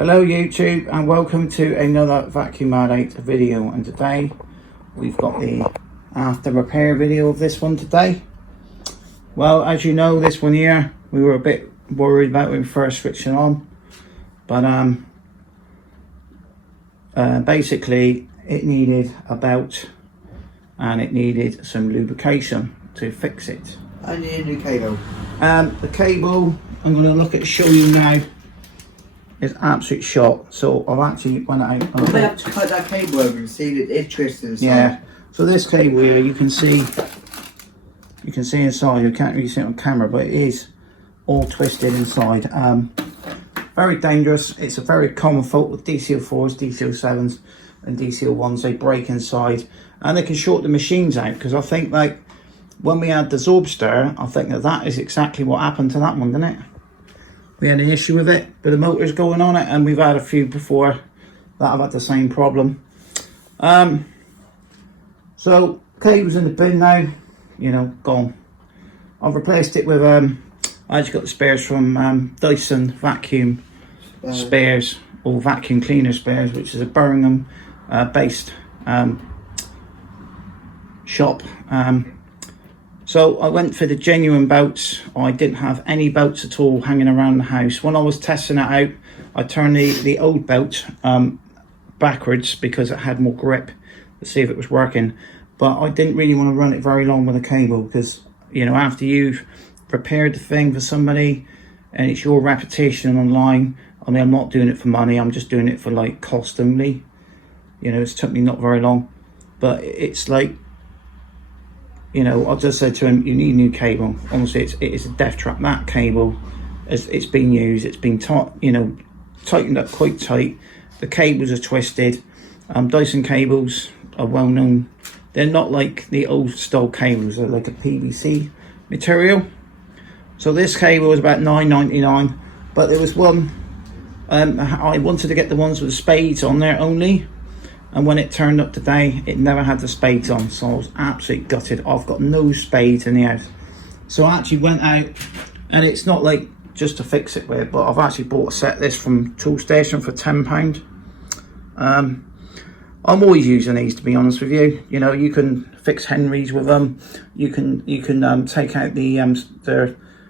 Hello YouTube, and welcome to another Vacuum Addict video. And today we've got the after repair video of this one today. Well, as you know, this one here we were a bit worried about when we first switched it on, but basically it needed a belt and it needed some lubrication to fix it. I need a new cable. The cable I'm going to show you now is absolute shot. So I've actually went out and I have to cut that cable over and see that it's twisted inside. Yeah. So this cable here, you can see inside. You can't really see it on camera, but it is all twisted inside. Very dangerous. It's a very common fault with Dc04s, Dc07s, and Dc01s. They break inside, and they can short the machines out. Because I think, like, when we had the Zorbster, I think that is exactly what happened to that one, didn't it? We had an issue with it, but the motor's going on it, and we've had a few before that have had the same problem. So cable's in the bin now, you know, gone. I've replaced it with I actually got the spares from Dyson vacuum spares, or vacuum cleaner spares, which is a Birmingham based shop. So I went for the genuine belts. I didn't have any belts at all hanging around the house. When I was testing it out, I turned the old belt backwards because it had more grip to see if it was working. But I didn't really want to run it very long with a cable because, you know, after you've prepared the thing for somebody and it's your reputation online, I mean, I'm not doing it for money. I'm just doing it for, like, cost only. You know, it's took me not very long. But it's like, you know, I just said to him, you need a new cable. Honestly, it is a death trap. That cable, it's been used, it's been tightened up quite tight. The cables are twisted. Dyson cables are well known. They're not like the old style cables. They're like a PVC material. So this cable was about $9.99, but there was one. I wanted to get the ones with the spades on there only. And when it turned up today, it never had the spades on, so I was absolutely gutted. I've got no spades in the house. So I actually went out, and it's not like just to fix it with, but I've actually bought a set of this from Toolstation for £10. I'm always using these, to be honest with you. You know, you can fix Henrys with them. You can take out the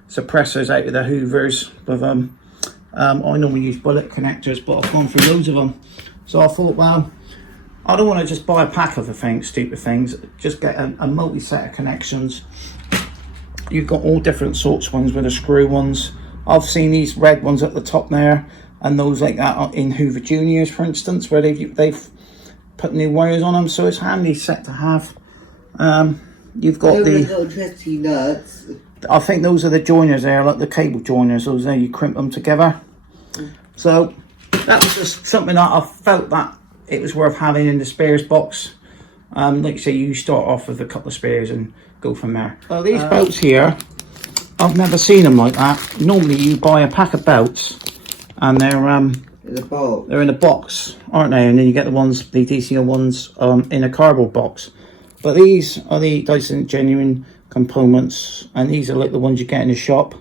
suppressors out of the Hoovers with them. I normally use bullet connectors, but I've gone through loads of them. So I thought, well, I don't want to just buy a pack of the things, stupid things. Just get a multi-set of connections. You've got all different sorts of ones with the screw ones. I've seen these red ones at the top there, and those like that in Hoover Juniors, for instance, where they've put new wires on them. So it's a handy set to have. You've got the little twisty nuts. I think those are the joiners there, like the cable joiners. Those there, you crimp them together. So that was just something that I felt that it was worth having in the spares box. Like I say, you start off with a couple of spares and go from there. Well, these belts here, I've never seen them like that. Normally you buy a pack of belts and they're in a box, aren't they? And then you get the ones, the DCO ones, in a cardboard box. But these are the Dyson genuine components, and these are like the ones you get in the shop.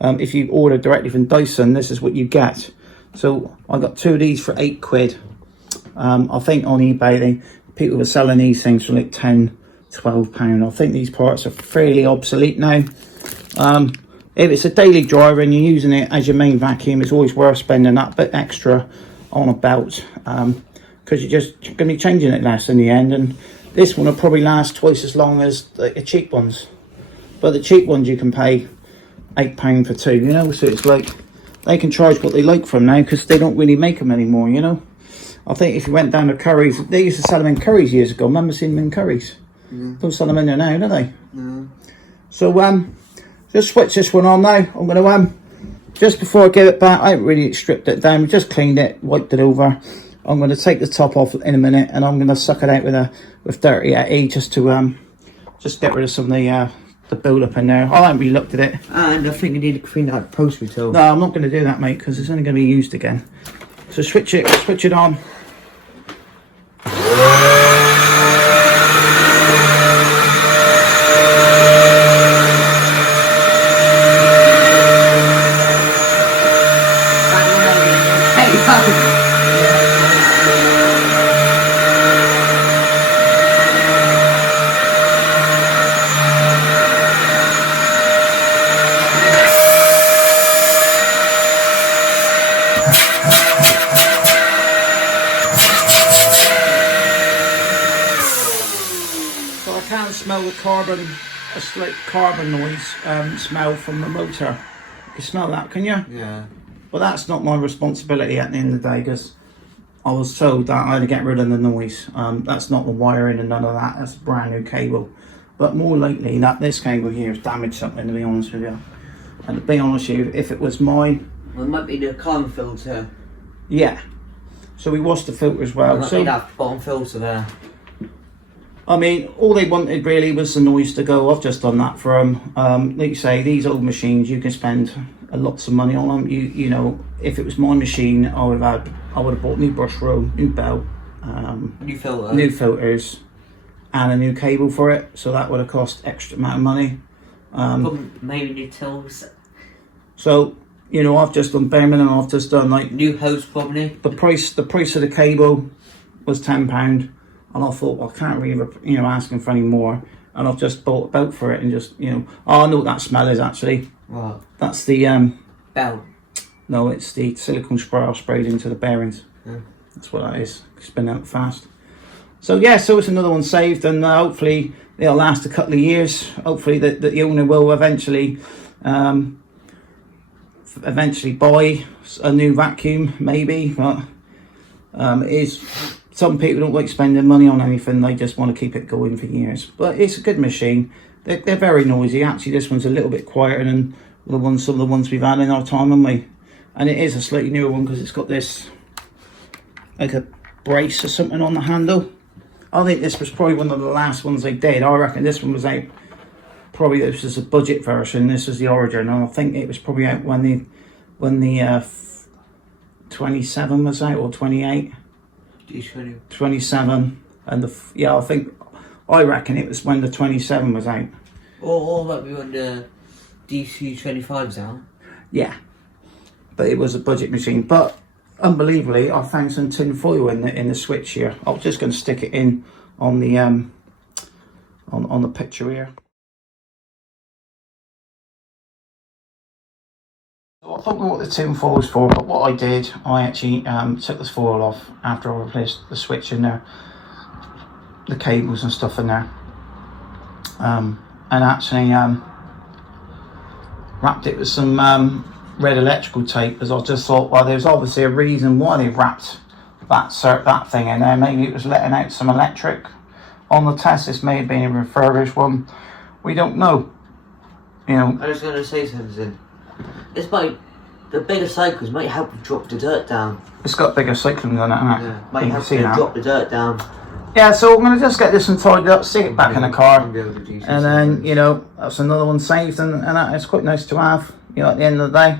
If you order directly from Dyson, this is what you get. So I got two of these for £8. I think on eBay people were selling these things for like £10–12. I think these parts are fairly obsolete now. If it's a daily driver and you're using it as your main vacuum, it's always worth spending that bit extra on a belt, because you're just going to be changing it less in the end. And this one will probably last twice as long as the cheap ones, but the cheap ones you can pay £8 for two, you know. So it's like they can charge what they like from now because they don't really make them anymore, you know. I think if you went down to Curry's, they used to sell them in Curry's years ago. Remember seeing them in Curry's? Don't sell them in there now, do they? No. So just switch this one on now. I'm going to just before I give it back, I haven't really stripped it down. We just cleaned it, wiped it over. I'm going to take the top off in a minute, and I'm going to suck it out with dirty Etty just to just get rid of some of the build up in there. I haven't really looked at it. And I think you need to clean that upholstery too. No, I'm not going to do that, mate, because it's only going to be used again. So switch it on. a slight carbon noise smell from the motor. You smell that, can you? Yeah. Well, that's not my responsibility at the end of the day, because I was told that I had to get rid of the noise. That's not the wiring and none of that. That's a brand new cable. But more likely that this cable here has damaged something, to be honest with you. And to be honest with you, if it was mine... Well, it might be the carbon filter. Yeah. So we washed the filter as well. It might So be that bottom filter there. I mean, all they wanted really was the noise to go. I've just done that for them. Like you say, these old machines, you can spend lots of money on them. You know, if it was my machine, I would have bought new brush roll, new belt, New filter. new filters, and a new cable for it. So that would have cost extra amount of money. Maybe new tills. So you know, I've just done bare minimum. I've just done like New hose probably. the price of the cable was £10. And I thought, well, I can't really, you know, ask them for any more. And I've just bought a belt for it and just, you know, oh, I know what that smell is actually. What? That's the, Belt. no, it's the silicone spray I sprayed into the bearings. Yeah. That's what that is. Spin out fast. So yeah, so it's another one saved, and hopefully it'll last a couple of years. Hopefully the owner will eventually buy a new vacuum, maybe. But it is... Some people don't like spending money on anything, they just want to keep it going for years. But it's a good machine. They're very noisy. Actually, this one's a little bit quieter than some of the ones we've had in our time, haven't we? And it is a slightly newer one because it's got this, like a brace or something on the handle. I think this was probably one of the last ones they did. I reckon this one was out, probably this was a budget version, this was the origin. And I think it was probably out when the 27 was out, or 28. D20. 27, and I reckon it was when the 27 was out. Or might be when the Dc07's out. Yeah, but it was a budget machine. But unbelievably, I found some tin foil in the switch here. I was just going to stick it in on the on the picture here. I don't know what the tin foil was for, but what I did, I actually took this foil off after I replaced the switch in there, the cables and stuff in there, and actually wrapped it with some red electrical tape, as I just thought, well, there's obviously a reason why they wrapped that thing in there. Maybe it was letting out some electric on the test. This may have been a refurbished one. We don't know. You know. I was going to say something. This the bigger cycles might help you drop the dirt down. It's got bigger cycling on it, hasn't it? Yeah, might help you drop the dirt down. Yeah, so I'm going to just get this one tidied up, stick it back in the car, and then, you know, that's another one saved, and it's quite nice to have, you know, at the end of the day.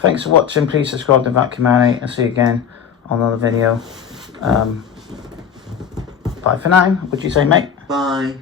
Thanks for watching. Please subscribe to Vacuum Man 8. I'll see you again on another video. Bye for now. What'd you say, mate? Bye.